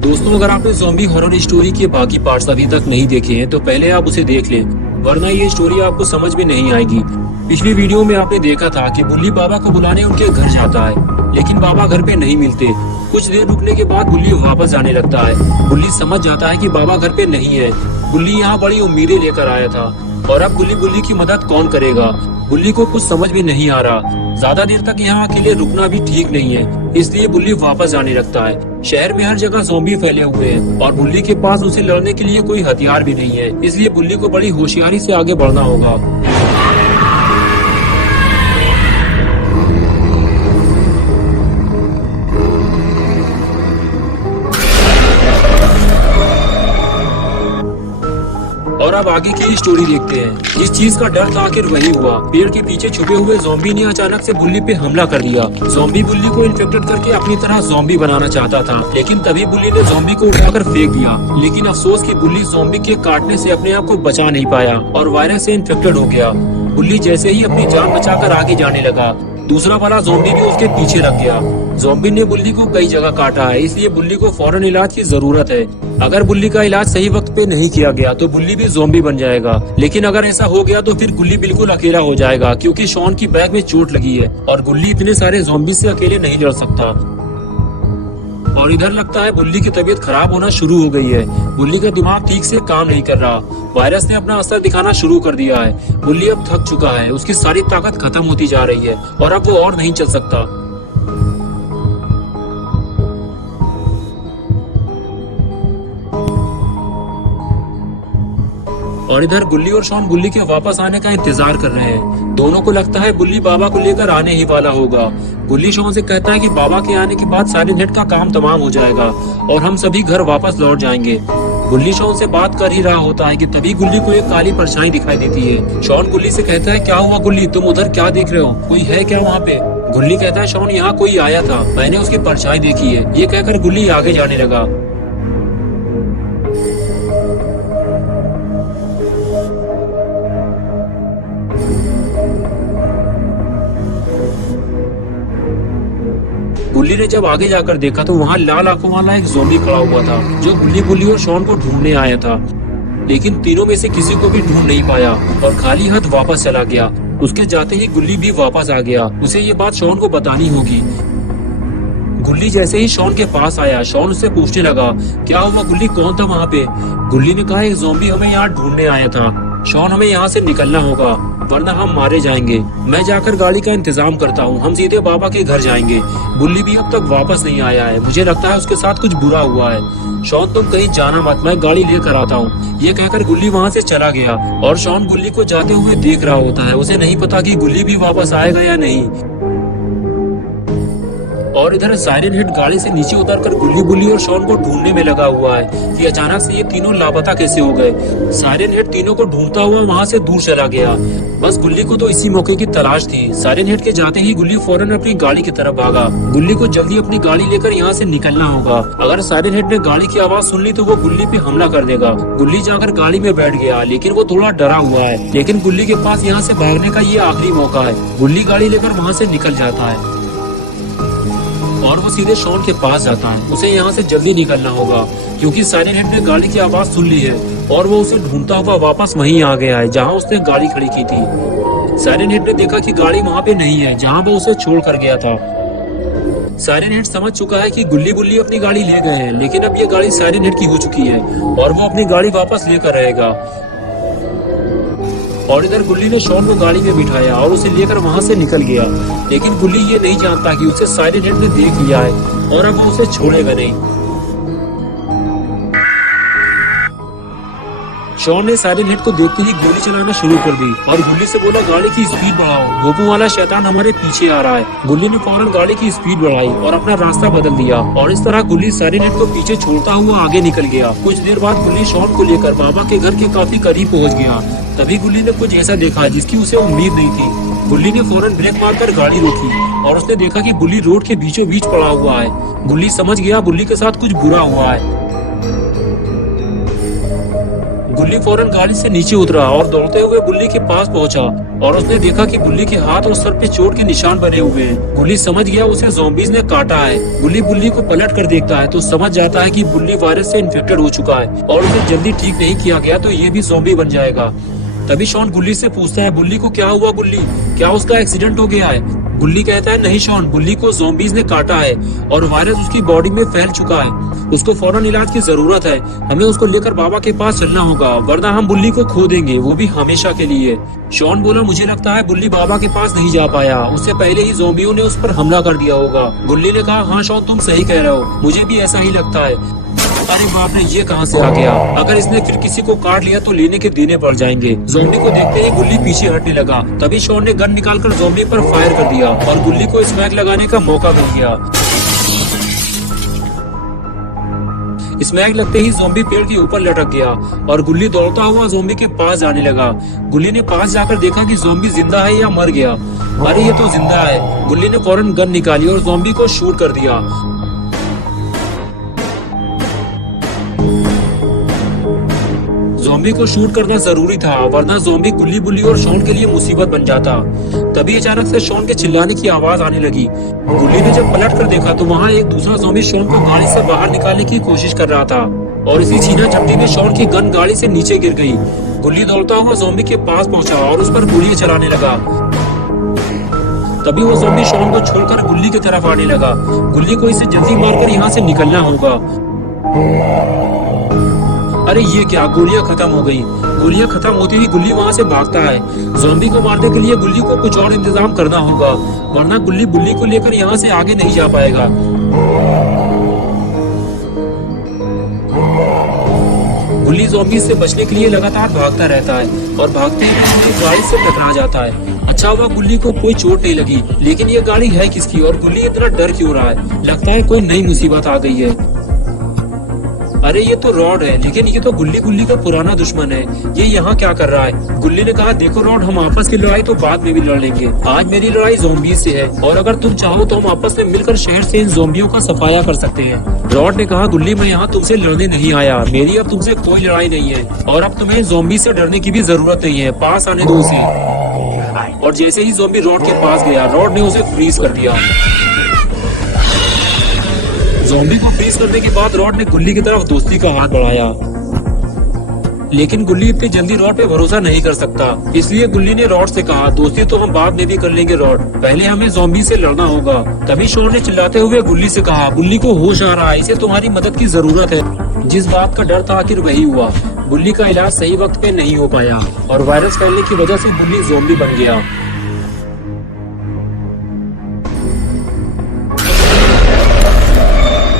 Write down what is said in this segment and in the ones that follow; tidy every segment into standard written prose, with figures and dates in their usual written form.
दोस्तों, अगर आपने ज़ॉम्बी हॉरर स्टोरी के बाकी पार्ट्स अभी तक नहीं देखे हैं तो पहले आप उसे देख लें, वरना ये स्टोरी आपको समझ में नहीं आएगी। पिछली वीडियो में आपने देखा था कि बुल्ली बाबा को बुलाने उनके घर जाता है, लेकिन बाबा घर पे नहीं मिलते। कुछ देर रुकने के बाद बुल्ली वापस जाने लगता है। बुल्ली समझ जाता है कि बाबा घर पे नहीं है। बुल्ली यहाँ बड़ी उम्मीदें लेकर आया था, और अब बुल्ली की मदद कौन करेगा? बुल्ली को कुछ समझ में नहीं आ रहा। ज्यादा देर तक यहाँ अकेले रुकना भी ठीक नहीं है, इसलिए बुल्ली वापस जाने लगता है। शहर में हर जगह ज़ॉम्बी फैले हुए हैं और बुल्ली के पास उसे लड़ने के लिए कोई हथियार भी नहीं है, इसलिए बुल्ली को बड़ी होशियारी से आगे बढ़ना होगा। और अब आगे की स्टोरी देखते हैं। जिस चीज का डर था आखिर वही हुआ। पेड़ के पीछे छुपे हुए ज़ॉम्बी ने अचानक से बुल्ली पे हमला कर दिया। ज़ॉम्बी बुल्ली को इन्फेक्टेड करके अपनी तरह ज़ॉम्बी बनाना चाहता था, लेकिन तभी बुल्ली ने ज़ॉम्बी को उठाकर फेंक दिया। लेकिन अफसोस कि बुल्ली ज़ॉम्बी के काटने से अपने आप को बचा नहीं पाया और वायरस से इन्फेक्टेड हो गया। बुल्ली जैसे ही अपनी जान बचाकर आगे जाने लगा, दूसरा वाला ज़ॉम्बी भी उसके पीछे लग गया। ज़ॉम्बी ने बुल्ली को कई जगह काटा है, इसलिए बुल्ली को फौरन इलाज की जरूरत है। अगर बुल्ली का इलाज सही वक्त पे नहीं किया गया तो बुल्ली भी ज़ॉम्बी बन जाएगा। लेकिन अगर ऐसा हो गया तो फिर गुल्ली बिल्कुल अकेला हो जाएगा, क्योंकि शॉन की बैक में चोट लगी है और गुल्ली इतने सारे ज़ॉम्बी से अकेले नहीं लड़ सकता। और इधर लगता है बुल्ली की तबीयत खराब होना शुरू हो गई है। बुल्ली का दिमाग ठीक से काम नहीं कर रहा। वायरस ने अपना असर दिखाना शुरू कर दिया है। बुल्ली अब थक चुका है, उसकी सारी ताकत खत्म होती जा रही है और अब वो और नहीं चल सकता। और इधर गुल्ली और शॉन बुल्ली के वापस आने का इंतजार कर रहे हैं। दोनों को लगता है बुल्ली बाबा को लेकर आने ही वाला होगा। गुल्ली शॉन से कहता है कि बाबा के आने के बाद साइलेंट हेड का काम तमाम हो जाएगा और हम सभी घर वापस लौट जाएंगे। गुल्ली शॉन से बात कर ही रहा होता है कि तभी गुल्ली को एक काली परछाई दिखाई देती है। शॉन गुल्ली से कहता है, क्या हुआ गुल्ली, तुम उधर क्या देख रहे हो? कोई है क्या वहाँ पे? गुल्ली कहता है, शॉन यहाँ कोई आया था, मैंने उसकी परछाई देखी है। ये कहकर गुल्ली आगे जाने लगा। गुल्ली ने जब आगे जाकर देखा तो वहाँ लाल आंखों वाला एक ज़ॉम्बी खड़ा हुआ था, जो बुल्ली और शॉन को ढूंढने आया था। लेकिन तीनों में से किसी को भी ढूंढ नहीं पाया और खाली हाथ वापस चला गया। उसके जाते ही गुल्ली भी वापस आ गया। उसे ये बात शॉन को बतानी होगी। गुल्ली जैसे ही शॉन के पास आया, शॉन उससे पूछने लगा, क्या हुआ गुल्ली, कौन था वहाँ पे? गुल्ली ने कहा, एक ज़ॉम्बी हमें यहाँ ढूंढने आया था। शॉन, हमें यहाँ से निकलना होगा वरना हम मारे जाएंगे। मैं जाकर गाड़ी का इंतजाम करता हूँ, हम सीधे बाबा के घर जाएंगे। बुल्ली भी अब तक वापस नहीं आया है, मुझे लगता है उसके साथ कुछ बुरा हुआ है। शॉन, तुम कहीं जाना मत, मैं गाड़ी लेकर आता हूँ। ये कहकर गुल्ली वहाँ से चला गया और शॉन गुल्ली को जाते हुए देख रहा होता है। उसे नहीं पता कि गुल्ली भी वापस आएगा या नहीं। और इधर साइरेन हेड गाड़ी से नीचे उतरकर बुल्ली और शॉन को ढूंढने में लगा हुआ है कि अचानक से ये तीनों लापता कैसे हो गए। साइरेन हेड तीनों को ढूंढता हुआ वहाँ से दूर चला गया। बस गुल्ली को तो इसी मौके की तलाश थी। साइरेन हेड के जाते ही गुल्ली फौरन अपनी गाड़ी की तरफ भागा। गुल्ली को जल्दी अपनी गाड़ी लेकर यहाँ से निकलना होगा। अगर साइरेन हेड ने गाड़ी की आवाज सुन ली तो वो गुल्ली पे हमला कर देगा। गुल्ली जाकर गाड़ी में बैठ गया, लेकिन वो थोड़ा डरा हुआ है। लेकिन गुल्ली के पास यहाँ से भागने का ये आखिरी मौका है। गुल्ली गाड़ी लेकर वहाँ से निकल जाता है और वो सीधे शॉन के पास जाता है। उसे यहाँ से जल्दी निकलना होगा, क्योंकि साइरेन हेड ने गाड़ी की आवाज सुन ली है और वो उसे ढूंढता हुआ वापस वहीं आ गया है जहाँ उसने गाड़ी खड़ी की थी। साइरेन हेड ने देखा कि गाड़ी वहाँ पे नहीं है जहाँ वो उसे छोड़ कर गया था। साइरेन हेड समझ चुका है कि बुल्ली अपनी गाड़ी ले गए हैं, लेकिन अब ये गाड़ी साइरेन हेड की हो चुकी है और वो अपनी गाड़ी वापस लेकर रहेगा। और इधर गुल्ली ने शॉन को गाड़ी में बिठाया और उसे लेकर वहाँ से निकल गया। लेकिन गुल्ली ये नहीं जानता कि उसे साइरेन हेड ने देख लिया है और अब वो उसे छोड़ेगा नहीं। शॉन ने साइरेन हेड को देखते ही गोली चलाना शुरू कर दी और गुल्ली से बोला, गाड़ी की स्पीड बढ़ाओ, भोपू वाला शैतान हमारे पीछे आ रहा है। गुल्ली ने फौरन गाड़ी की स्पीड बढ़ाई और अपना रास्ता बदल दिया और इस तरह गुल्ली साइरेन हेड को पीछे छोड़ता हुआ आगे निकल गया। कुछ देर बाद गुल्ली शॉन को लेकर बाबा के घर के काफी करीब पहुँच गया। तभी गुल्ली ने कुछ ऐसा देखा जिसकी उसे उम्मीद नहीं थी। गुल्ली ने फौरन ब्रेक मारकर गाड़ी रोकी और उसने देखा कि बुल्ली रोड के बीचों बीच पड़ा हुआ है। गुल्ली समझ गया बुल्ली के साथ कुछ बुरा हुआ है। गुल्ली फौरन गाड़ी से नीचे उतरा और दौड़ते हुए बुल्ली के पास पहुंचा और उसने देखा कि बुल्ली के हाथ और सर पे चोट के निशान बने हुए हैं। गुल्ली समझ गया उसे ज़ॉम्बीज़ ने काटा है। गुल्ली बुल्ली को पलट कर देखता है तो समझ जाता है कि बुल्ली वायरस से इन्फेक्टेड हो चुका है और उसे जल्दी ठीक नहीं किया गया तो ये भी ज़ॉम्बी बन जाएगा। तभी शॉन गुल्ली से पूछता है, बुल्ली को क्या हुआ गुल्ली, क्या उसका एक्सीडेंट हो गया है? गुल्ली कहता है, नहीं शॉन, बुल्ली को ज़ॉम्बीज़ ने काटा है और वायरस उसकी बॉडी में फैल चुका है। उसको फौरन इलाज की जरूरत है। हमें उसको लेकर बाबा के पास चलना होगा वरना हम बुल्ली को खो देंगे, वो भी हमेशा के लिए। शॉन बोला, मुझे लगता है बुल्ली बाबा के पास नहीं जा पाया, उससे पहले ही ज़ॉम्बियों ने उस पर हमला कर दिया होगा। गुल्ली ने कहा, हाँ शॉन, तुम सही कह रहे हो, मुझे भी ऐसा ही लगता है। अरे बाप रे, ये कहाँ से आ गया? अगर इसने फिर किसी को काट लिया तो लेने के देने पड़ जाएंगे। ज़ॉम्बी को देखते ही गुल्ली पीछे हटने लगा। तभी शॉन ने गन निकालकर ज़ॉम्बी पर फायर कर दिया और गुल्ली को स्मैक लगाने का मौका मिल गया। स्मैक लगते ही ज़ॉम्बी पेड़ के ऊपर लटक गया और गुल्ली दौड़ता हुआ ज़ॉम्बी के पास जाने लगा। गुल्ली ने पास जाकर देखा कि ज़ॉम्बी जिंदा है या मर गया। अरे ये तो जिंदा है। गुल्ली ने फौरन गन निकाली और ज़ॉम्बी को शूट कर दिया। ज़ॉम्बी को शूट करना जरूरी था वरना ज़ॉम्बी गुल्ली बुल्ली और शॉन के लिए मुसीबत बन जाता। तभी अचानक से शॉन के चिल्लाने की आवाज आने लगी। गुल्ली ने जब पलट कर देखा तो वहाँ एक दूसरा ज़ॉम्बी शॉन को गाड़ी से बाहर निकालने की कोशिश कर रहा था और इसी छीना झपटी में शॉन की गन गाड़ी से नीचे गिर गई। गुल्ली दौड़ता हुआ ज़ॉम्बी के पास पहुंचा और उस पर गोलियां चलाने लगा। तभी वो ज़ॉम्बी शॉन को छोड़कर गुल्ली की तरफ आने लगा। गुल्ली को इसे जल्दी मारकर यहाँ से निकलना होगा। अरे ये क्या, गोलियां खत्म हो गई। गोलियां खत्म होती ही गुल्ली वहाँ से भागता है। ज़ॉम्बी को मारने के लिए गुल्ली को कुछ और इंतजाम करना होगा वरना गुल्ली बुल्ली को लेकर यहाँ से आगे नहीं जा पाएगा। गुल्ली ज़ॉम्बी से बचने के लिए लगातार भागता रहता है और भागते ही उसकी गाड़ी से टकरा जाता है। अच्छा हुआ गुल्ली को कोई चोट नहीं लगी, लेकिन ये गाड़ी है किसकी और गुल्ली इतना डर क्यों रहा है? लगता है कोई नई मुसीबत आ गई है। अरे ये तो रॉड है, लेकिन ये तो गुल्ली का पुराना दुश्मन है। ये यहाँ क्या कर रहा है? गुल्ली ने कहा, देखो रॉड, हम आपस की लड़ाई तो बाद में भी लड़ लेंगे। आज मेरी लड़ाई ज़ॉम्बी से है और अगर तुम चाहो तो हम आपस में मिलकर शहर से इन ज़ॉम्बियों का सफाया कर सकते हैं। रॉड ने कहा, गुल्ली, मैं यहाँ तुमसे लड़ने नहीं आया, मेरी अब तुमसे कोई लड़ाई नहीं है और अब तुम्हें ज़ॉम्बी से डरने की भी जरूरत नहीं है। पास आने दो उसे। और जैसे ही ज़ॉम्बी रॉड के पास गया, रॉड ने उसे फ्रीज कर दिया। ज़ॉम्बी को फ्रीज करने के बाद रॉड ने गुल्ली की तरफ दोस्ती का हाथ बढ़ाया, लेकिन गुल्ली इतनी जल्दी रॉड पे भरोसा नहीं कर सकता। इसलिए गुल्ली ने रॉड से कहा, दोस्ती तो हम बाद में भी कर लेंगे रॉड, पहले हमें ज़ॉम्बी से लड़ना होगा। तभी शॉन ने चिल्लाते हुए गुल्ली से कहा, गुल्ली को होश आ रहा है, इसे तुम्हारी मदद की जरूरत है। जिस बात का डर था आखिर वही हुआ। गुल्ली का इलाज सही वक्त पे नहीं हो पाया और वायरस फैलने की वजह से गुल्ली ज़ॉम्बी बन गया।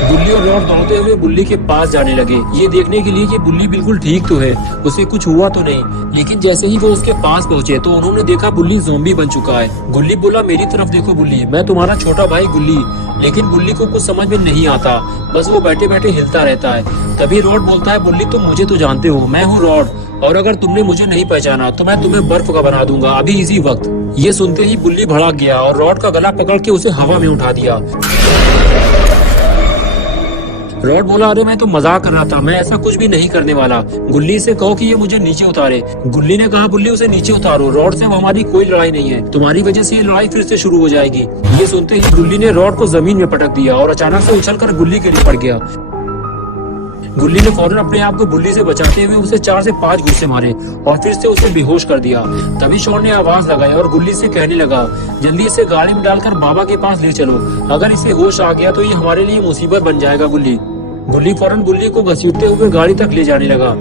गुल्ली और रॉड दौड़ते हुए बुल्ली के पास जाने लगे, ये देखने के लिए कि बुल्ली बिल्कुल ठीक तो है, उसे कुछ हुआ तो नहीं। लेकिन जैसे ही वो उसके पास पहुंचे तो उन्होंने देखा बुल्ली ज़ॉम्बी बन चुका है। गुल्ली बोला, मेरी तरफ देखो बुल्ली, मैं तुम्हारा छोटा भाई गुल्ली। लेकिन बुल्ली को कुछ समझ में नहीं आता, बस वो बैठे बैठे हिलता रहता है। तभी रॉड बोलता है, बुल्ली, तुम मुझे तो जानते हो, मैं हूँ रॉड, और अगर तुमने मुझे नहीं पहचाना तो मैं तुम्हें बर्फ का बना दूंगा अभी इसी वक्त। ये सुनते ही बुल्ली भड़क गया और रॉड का गला पकड़ के उसे हवा में उठा दिया। रॉड बोला, अरे मैं तो मजाक कर रहा था, मैं ऐसा कुछ भी नहीं करने वाला। गुल्ली से कहो कि ये मुझे नीचे उतारे। गुल्ली ने कहा, बुल्ली, उसे नीचे उतारो, रॉड से हमारी कोई लड़ाई नहीं है, तुम्हारी वजह से ये लड़ाई फिर से शुरू हो जाएगी। ये सुनते ही गुल्ली ने रॉड को जमीन में पटक दिया और अचानक से उछलकर गुल्ली के लिए पड़ गया। गुल्ली ने फौरन अपने आप को बुल्ली से बचाते हुए उसे 4 से 5 घूंसे मारे और फिर से उसे बेहोश कर दिया। तभी शॉन ने आवाज लगाई और गुल्ली से कहने लगा, जल्दी इसे गाड़ी में डालकर बाबा के पास ले चलो, अगर इसे होश आ गया तो ये हमारे लिए मुसीबत बन जाएगा। गुल्ली फौरन गुल्ली को घसीटते हुए गाड़ी तक ले जाने लगा।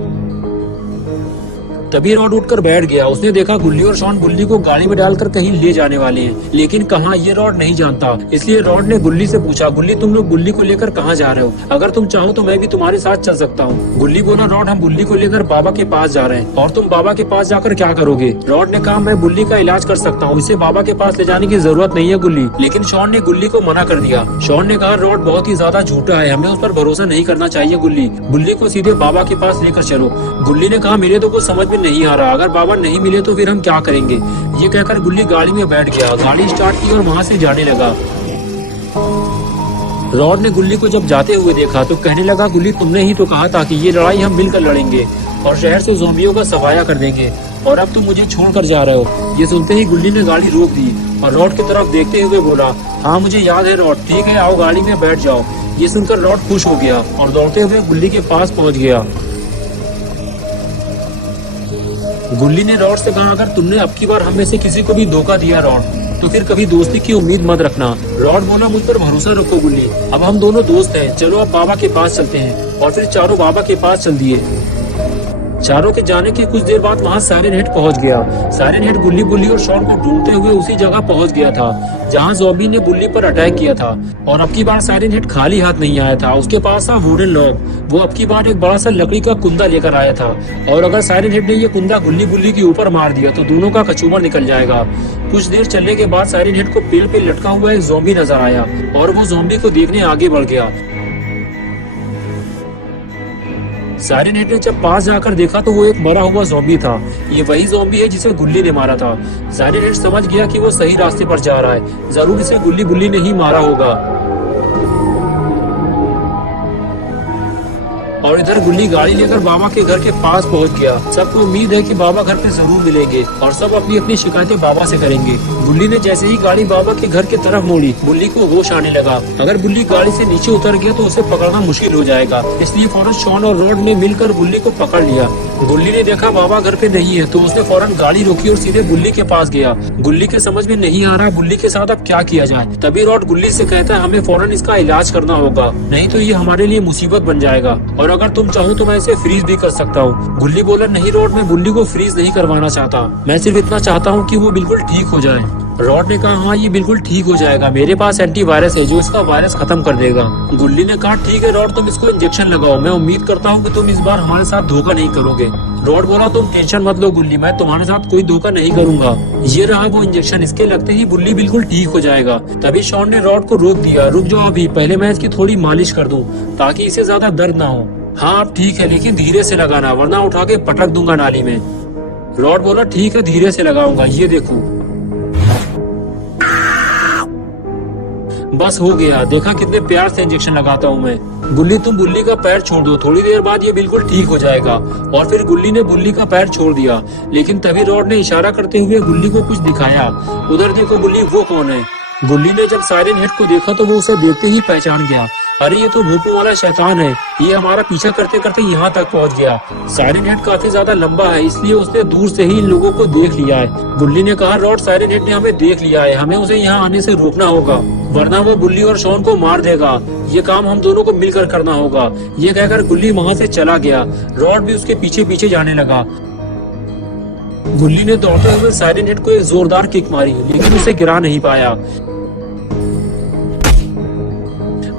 तभी रॉड उठकर बैठ गया। उसने देखा गुल्ली और शॉन गुल्ली को गाड़ी में डालकर कहीं ले जाने वाले हैं, लेकिन कहाँ ये रॉड नहीं जानता। इसलिए रॉड ने गुल्ली से पूछा, गुल्ली, तुम लोग गुल्ली को लेकर कहाँ जा रहे हो? अगर तुम चाहो तो मैं भी तुम्हारे साथ चल सकता हूँ। गुल्ली बोला, रॉड, हम गुल्ली को लेकर बाबा के पास जा रहे हैं। और तुम बाबा के पास जाकर क्या करोगे? रॉड ने कहा, मैं गुल्ली का इलाज कर सकता हूँ, इसे बाबा के पास ले जाने की जरूरत नहीं है गुल्ली। लेकिन शॉन ने गुल्ली को मना कर दिया। शॉन ने कहा, रॉड बहुत ही ज्यादा झूठा है, हमें उस पर भरोसा नहीं करना चाहिए। गुल्ली को सीधे बाबा के पास लेकर चलो। गुल्ली ने कहा, मेरे तो कुछ समझ में नहीं आ रहा, अगर बाबा नहीं मिले तो फिर हम क्या करेंगे? ये कहकर गुल्ली गाड़ी में बैठ गया, गाड़ी स्टार्ट की और वहाँ से जाने लगा। रॉड ने गुल्ली को जब जाते हुए देखा तो कहने लगा, गुल्ली, तुमने ही तो कहा था कि ये लड़ाई हम मिलकर लड़ेंगे, और शहर से ज़ॉम्बियों का सफाया कर देंगे और अब तुम मुझे छोड़कर जा रहे हो। ये सुनते ही गुल्ली ने गाड़ी रोक दी और रॉड की तरफ देखते हुए बोला, हाँ मुझे याद है रॉड, ठीक है आओ गाड़ी में बैठ जाओ। ये सुनकर रॉड खुश हो गया और दौड़ते हुए गुल्ली के पास पहुंच गया। गुल्ली ने रॉड से कहा, अगर तुमने अब की बार हम में से किसी को भी धोखा दिया रॉड, तो फिर कभी दोस्ती की उम्मीद मत रखना। रॉड बोला, मुझ पर भरोसा रखो गुल्ली, अब हम दोनों दोस्त हैं, चलो अब बाबा के पास चलते हैं। और फिर चारों बाबा के पास चल दिए। चारों के जाने के कुछ देर बाद वहाँ साइरन हेड पहुंच गया। साइरन हेड गुल्ली बुल्ली और शॉन को ढूंढते हुए उसी जगह पहुंच गया था जहाँ ज़ॉम्बी ने बुल्ली पर अटैक किया था। और अब की बार साइरन हेड खाली हाथ नहीं आया था, उसके पास था वुडन लॉग। वो अब की बार एक बड़ा सा लकड़ी का कुंदा लेकर आया था और अगर साइरन हेड ने ये कुंदा गुल्ली बुल्ली के ऊपर मार दिया तो दोनों का कचूमर निकल जाएगा। कुछ देर चलने के बाद साइरन हेड को पेड़ पे लटका हुआ एक ज़ॉम्बी नजर आया और वो ज़ॉम्बी को देखने आगे बढ़ गया। साइरन हेड ने जब पास जाकर देखा तो वो एक मरा हुआ ज़ॉम्बी था। ये वही ज़ॉम्बी है जिसे गुल्ली ने मारा था। साइरन हेड समझ गया कि वो सही रास्ते पर जा रहा है, जरूर इसे गुल्ली बुल्ली ने ही मारा होगा। और इधर गुल्ली गाड़ी लेकर बाबा के घर के पास पहुंच गया। सबको उम्मीद है कि बाबा घर पे जरूर मिलेंगे और सब अपनी अपनी शिकायतें बाबा से करेंगे। गुल्ली ने जैसे ही गाड़ी बाबा के घर की तरफ मोड़ी, गुल्ली को होश आने लगा। अगर गुल्ली गाड़ी से नीचे उतर गया तो उसे पकड़ना मुश्किल हो जाएगा, इसलिए फौरन शॉन और रॉड ने मिलकर गुल्ली को पकड़ लिया। गुल्ली ने देखा बाबा घर पे नहीं है तो उसने फौरन गाड़ी रोकी और सीधे गुल्ली के पास गया। गुल्ली के समझ में नहीं आ रहा गुल्ली के साथ अब क्या किया जाए। तभी रॉड गुल्ली से कहता है, हमें फौरन इसका इलाज करना होगा, नहीं तो ये हमारे लिए मुसीबत बन जाएगा, और अगर तुम चाहो तो मैं इसे फ्रीज भी कर सकता हूँ। गुल्ली बोला, नहीं रॉड, मैं गुल्ली को फ्रीज नहीं करवाना चाहता, मैं सिर्फ इतना चाहता हूँ कि वो बिल्कुल ठीक हो जाए। रॉड ने कहा, हाँ ये बिल्कुल ठीक हो जाएगा, मेरे पास एंटीवायरस है जो इसका वायरस खत्म कर देगा। गुल्ली ने कहा, ठीक है रॉड, तुम इसको इंजेक्शन लगाओ, मैं उम्मीद करता हूँ कि तुम इस बार हमारे साथ धोखा नहीं करोगे। रॉड बोला, तुम टेंशन मत लो गुल्ली, मैं तुम्हारे साथ कोई धोखा नहीं करूंगा। ये रहा वो इंजेक्शन, इसके लगते ही गुल्ली बिल्कुल ठीक हो जाएगा। तभी शॉन ने रॉड को रोक दिया, रुक जाओ अभी, पहले मैं इसकी थोड़ी मालिश कर दूं ताकि इसे ज्यादा दर्द ना हो। हाँ अब ठीक है, लेकिन धीरे से लगाना वरना उठा के पटक दूंगा नाली में। रॉड बोला, ठीक है धीरे से लगाऊंगा, ये देखो। बस हो गया, देखा कितने प्यार से इंजेक्शन लगाता हूँ मैं। गुल्ली तुम बुल्ली का पैर छोड़ दो, थोड़ी देर बाद ये बिल्कुल ठीक हो जाएगा। और फिर गुल्ली ने बुल्ली का पैर छोड़ दिया, लेकिन तभी रॉड ने इशारा करते हुए गुल्ली को कुछ दिखाया। उधर देखो गुल्ली, वो कौन है? गुल्ली ने जब साइरन हेड को देखा तो वो उसे देखते ही पहचान गया। अरे ये तो भूतों वाला शैतान है, ये हमारा पीछा करते करते यहाँ तक पहुँच गया। साइरन हेड काफी ज्यादा लंबा है, इसलिए उसने दूर से ही इन लोगों को देख लिया है। गुल्ली ने कहा, रॉड साइरन हेड ने हमें देख लिया है, हमें उसे यहाँ आने से रोकना होगा, वरना वो बुल्ली और शॉन को मार देगा। ये काम हम दोनों को मिलकर करना होगा। ये कहकर गुल्ली वहाँ से चला गया। रॉड भी उसके पीछे पीछे जाने लगा। गुल्ली ने दौड़ते हुए साइरन हेड को एक जोरदार किक मारी, लेकिन उसे गिरा नहीं पाया।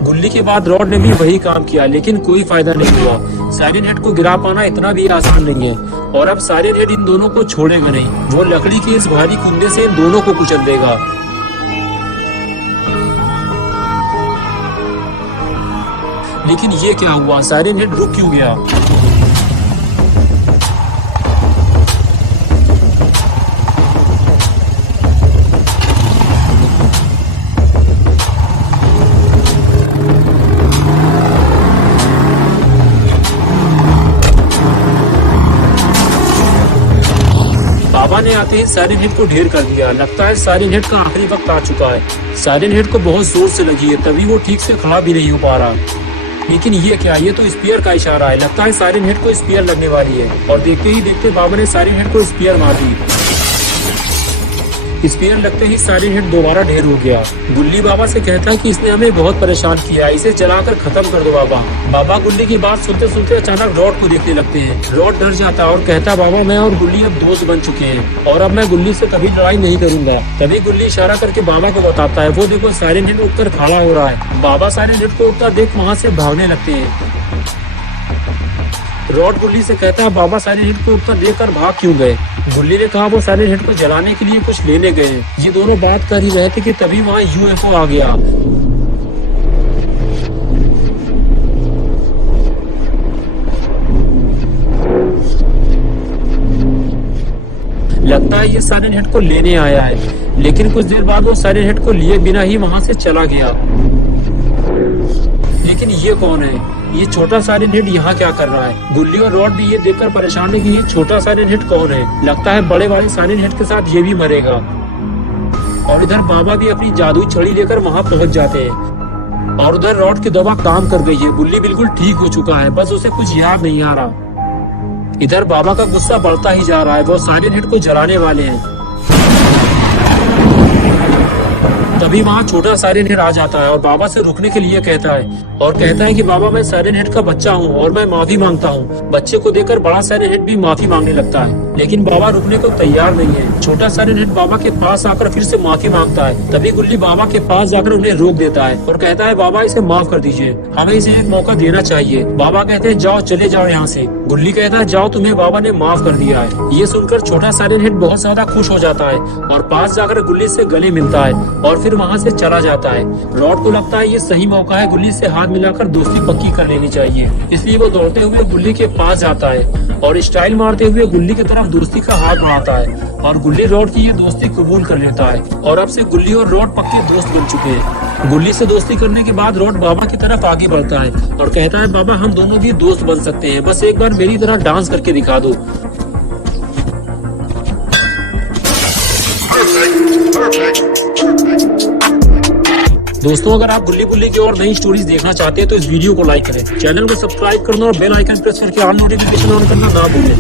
गुल्ली के बाद रॉड ने भी वही काम किया, लेकिन कोई फायदा नहीं हुआ। साइरन हेड को गिरा पाना इतना भी आसान नहीं है, और अब साइरन हेड इन दोनों को छोड़ेगा नहीं। वो लकड़ी के इस भारी कुंदे से इन दोनों को कुचल देगा। लेकिन ये क्या हुआ, साइरन हेड रुक क्यों गया? बाबा ने आते ही साइरन हेड को ढेर कर दिया। लगता है साइरन हेड का आखिरी वक्त आ चुका है। साइरन हेड को बहुत जोर से लगी है, तभी वो ठीक से खड़ा भी नहीं हो पा रहा। लेकिन ये क्या, ये तो स्पीयर का इशारा है। लगता है साइरन हेड को स्पीयर लगने वाली है, और देखते ही देखते बाबा ने साइरन हेड को स्पीयर मार दी। स्पीयर लगते ही साइरन हेड दोबारा ढेर हो गया। गुल्ली बाबा से कहता है कि इसने हमें बहुत परेशान किया, इसे जलाकर खत्म कर दो बाबा। बाबा गुल्ली की बात सुनते सुनते अचानक रॉड को देखने लगते हैं। रॉड डर जाता और कहता, बाबा मैं और गुल्ली अब दोस्त बन चुके हैं, और अब मैं गुल्ली से कभी लड़ाई नहीं करूंगा। तभी गुल्ली इशारा करके बाबा को बताता है, वो देखो साइरन हेड उठकर खड़ा हो रहा है। बाबा साइरन हेड को उठता देख वहाँ से भागने लगते हैं। रॉड गुल्ली से कहता है, बाबा साइरन हेड को उठकर देखकर भाग क्यों गए? गुल्ली ने कहा, वो साइरन हेड को जलाने के लिए कुछ लेने गए। ये दोनों बात कर ही रहे थे कि तभी वहाँ यूएफओ आ गया। लगता है ये साइरन हेड को लेने आया है, लेकिन कुछ देर बाद वो साइरन हेड को लिए बिना ही वहाँ से चला गया। लेकिन ये कौन है? ये छोटा साइलेंट हिट यहाँ क्या कर रहा है। गुल्ली और रॉड भी ये देखकर परेशान है कि ये छोटा साइलेंट हिट कौन है। लगता है बड़े वाले साइलेंट हिट के साथ ये भी मरेगा। और इधर बाबा भी अपनी जादुई छड़ी लेकर वहाँ पहुँच जाते हैं। और उधर रॉड की दवा काम कर गई है। गुल्ली बिल्कुल ठीक हो चुका है, बस उसे कुछ याद नहीं आ रहा। इधर बाबा का गुस्सा बढ़ता ही जा रहा है, वो साइलेंट हिट को जलाने वाले हैं। तभी वहाँ छोटा साइलेंट हिट आ जाता है और बाबा से रुकने के लिए कहता है और कहता है कि बाबा मैं साइलेंट हिट का बच्चा हूँ और मैं माफी मांगता हूँ। बच्चे को देखकर बड़ा साइलेंट हिट भी माफी मांगने लगता है, लेकिन बाबा रुकने को तैयार नहीं है। छोटा साइलेंट हिट बाबा के पास आकर फिर से माफी मांगता है। तभी गुल्ली बाबा के पास जाकर उन्हें रोक देता है और कहता है बाबा इसे माफ कर दीजिए, हमें इसे एक मौका देना चाहिए। बाबा कहते हैं जाओ, चले जाओ यहाँ से। गुल्ली कहता है जाओ, तुम्हें बाबा ने माफ कर दिया है। ये सुनकर छोटा साइलेंट हिट बहुत ज्यादा खुश हो जाता है और पास जाकर गुल्ली से गले मिलता है और फिर वहाँ से चला जाता है। रॉड को लगता है ये सही मौका है, गुल्ली से हाथ मिलाकर दोस्ती पक्की कर लेनी चाहिए। इसलिए वो दौड़ते हुए गुल्ली के पास जाता है और स्टाइल मारते हुए गुल्ली की तरफ दोस्ती का हाथ बढ़ाता है और गुल्ली रॉड की ये दोस्ती कबूल कर लेता है और अब से गुल्ली और रॉड पक्के दोस्त बन चुके हैं। गुल्ली से दोस्ती करने के बाद रॉड बाबा की तरफ आगे बढ़ता है और कहता है बाबा हम दोनों भी दोस्त बन सकते हैं, बस एक बार मेरी तरह डांस करके दिखा दो। दोस्तों अगर आप गुल्ली बुल्ली की और नई स्टोरीज देखना चाहते हैं तो इस वीडियो को लाइक करें, चैनल को सब्सक्राइब करना और बेल आइकन प्रेस करके ऑल नोटिफिकेशन ऑन करना ना भूलें।